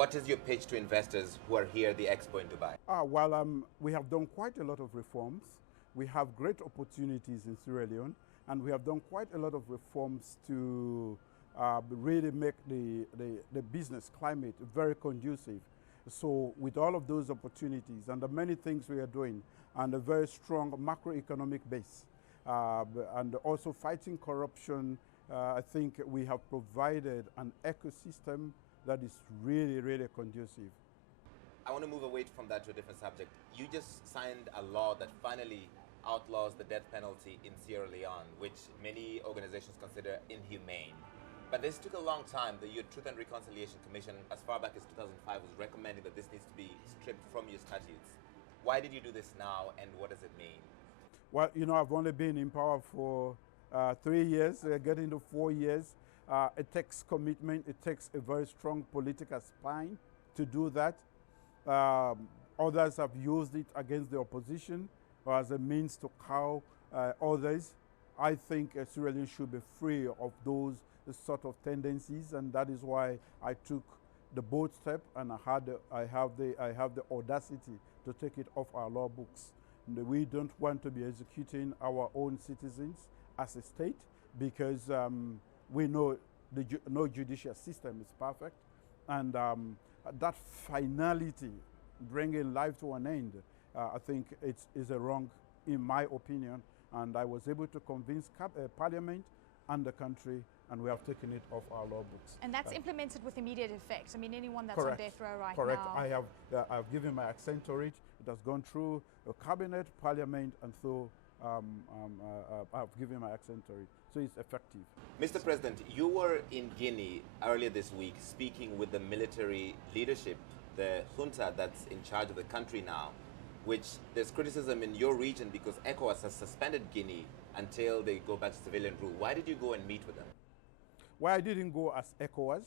What is your pitch to investors who are here at the expo in Dubai? We have done quite a lot of reforms. We have great opportunities in Sierra Leone, and we have done quite a lot of reforms to really make the business climate very conducive. So with all of those opportunities and the many things we are doing and a very strong macroeconomic base and also fighting corruption, I think we have provided an ecosystem that is really, really conducive. I want to move away from that to a different subject. You just signed a law that finally outlaws the death penalty in Sierra Leone, which many organizations consider inhumane. But this took a long time. The Truth and Reconciliation Commission, as far back as 2005, was recommending that this needs to be stripped from your statutes. Why did you do this now, and what does it mean? Well, you know, I've only been in power for 3 years, getting to 4 years. It takes commitment. It takes a very strong political spine to do that. Others have used it against the opposition or as a means to cow others. I think Sierra Leone should be free of those sort of tendencies, and that is why I took the bold step, and I have the audacity to take it off our law books. We don't want to be executing our own citizens as a state, because we know no judicial system is perfect, and that finality, bringing life to an end, I think it is a wrong, in my opinion, and I was able to convince Parliament and the country, and we have taken it off our law books. And that's implemented with immediate effect. I mean, anyone that's Correct. on death row right Correct. now. I've given my assent to it. It has gone through the cabinet, Parliament, and so I've given my assent to it. So it's effective. Mr. President, you were in Guinea earlier this week speaking with the military leadership, the junta that's in charge of the country now, which there's criticism in your region because ECOWAS has suspended Guinea until they go back to civilian rule. Why did you go and meet with them? Why I didn't go as ECOWAS.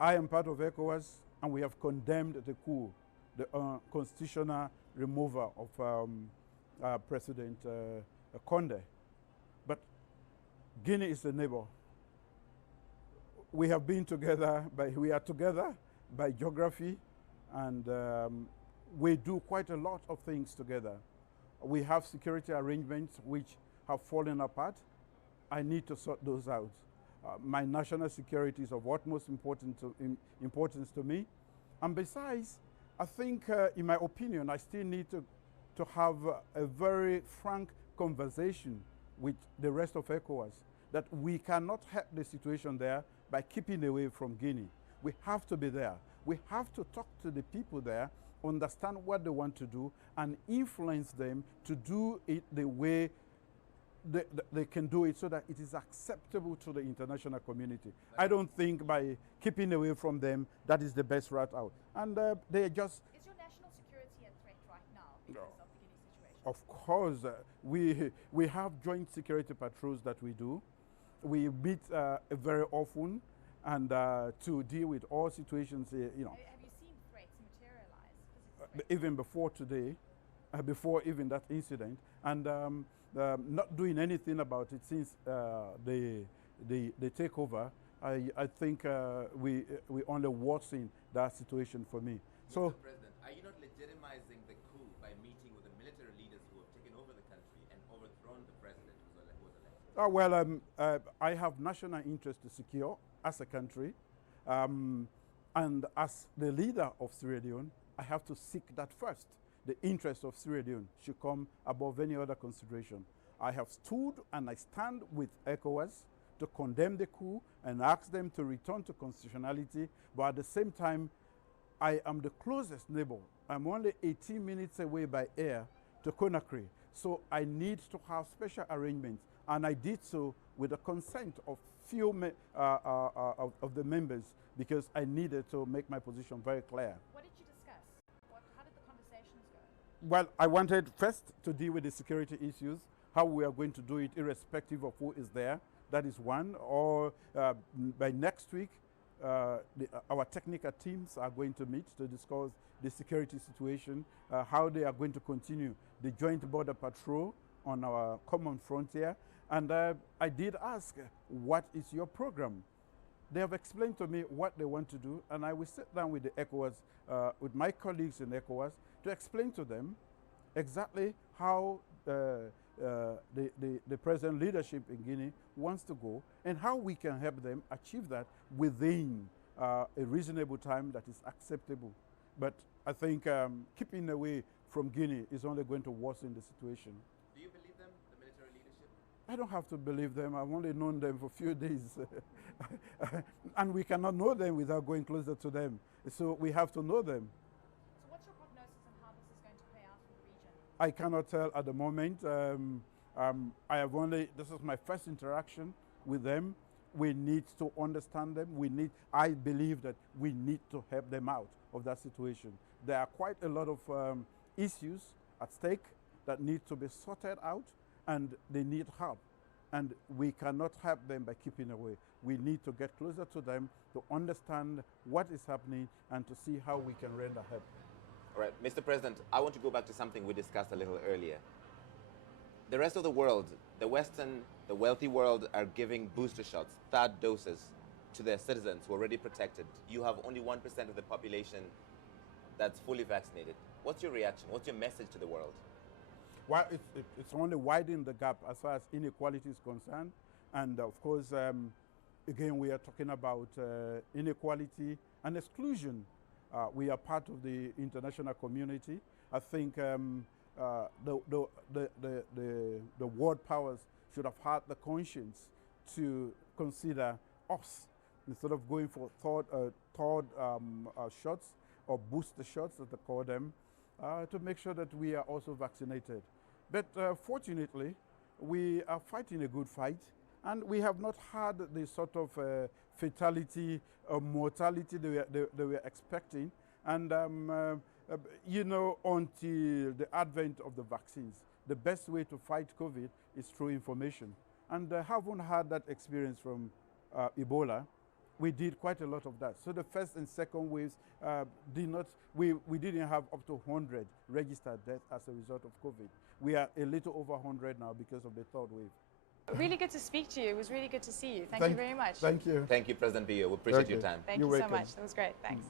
I am part of ECOWAS, and we have condemned the coup, the constitutional removal of President Condé. But Guinea is a neighbor. We have been together, we are together by geography, and we do quite a lot of things together. We have security arrangements which have fallen apart. I need to sort those out. My national security is of utmost importance to me. And besides, I think, in my opinion, I still need to have a very frank conversation with the rest of ECOWAS, that we cannot help the situation there by keeping away from Guinea. We have to be there. We have to talk to the people there, understand what they want to do, and influence them to do it the way they can do it, so that it is acceptable to the international community. I don't think by keeping away from them, that is the best route out. And they just... Is your national security at threat right now because of the Guinea situation? Of course, we have joint security patrols that we do. We meet very often, and to deal with all situations, you know. Have you seen threats materialize? Physical threats? Even before today, before even that incident, and not doing anything about it since the takeover, I think we only worsen that situation for me. So, Mr. President, are you not legitimizing the coup by meeting with the military leaders who have taken over the country and overthrown the president who was elected? I have national interest to secure as a country, and as the leader of Sierra Leone, I have to seek that first. The interest of Sierra Leone should come above any other consideration. I have stood and I stand with ECOWAS to condemn the coup and ask them to return to constitutionality, but at the same time, I am the closest neighbor. I'm only 18 minutes away by air to Conakry, so I need to have special arrangements, and I did so with the consent of few of the members, because I needed to make my position very clear. What did you discuss? How did the conversations go? Well, I wanted first to deal with the security issues, how we are going to do it irrespective of who is there. That is one. Or by next week, our technical teams are going to meet to discuss the security situation, how they are going to continue the joint border patrol on our common frontier. And I did ask, what is your program? They have explained to me what they want to do, and I will sit down with the ECOWAS, with my colleagues in ECOWAS, to explain to them exactly how the present leadership in Guinea wants to go, and how we can help them achieve that within a reasonable time that is acceptable. But I think keeping away from Guinea is only going to worsen the situation. Do you believe them, the military leadership? I don't have to believe them. I've only known them for a few days. And we cannot know them without going closer to them. So we have to know them. So what's your prognosis on how this is going to play out in the region? I cannot tell at the moment. This is my first interaction with them. We need to understand them. I believe that we need to help them out of that situation. There are quite a lot of issues at stake that need to be sorted out, and they need help. And we cannot help them by keeping away. We need to get closer to them to understand what is happening and to see how we can render help. All right, Mr. President, I want to go back to something we discussed a little earlier. The rest of the world, the Western, the wealthy world, are giving booster shots, third doses, to their citizens who are already protected. You have only 1% of the population that's fully vaccinated. What's your reaction? What's your message to the world? Well, it's only widening the gap as far as inequality is concerned. And of course, again, we are talking about inequality and exclusion. We are part of the international community. I think the world powers should have had the conscience to consider us instead of going for third shots or booster shots, as they call them, to make sure that we are also vaccinated. But fortunately, we are fighting a good fight, and we have not had the sort of fatality or mortality they were expecting. And you know, until the advent of the vaccines, the best way to fight COVID is through information. And I haven't had that experience from Ebola. We did quite a lot of that. So the first and second waves we didn't have up to 100 registered deaths as a result of COVID. We are a little over 100 now because of the third wave. Really good to speak to you. It was really good to see you. Thank you very much. Thank you. Thank you, President Bio. We appreciate your time. Thank you so much. That was great. Thanks.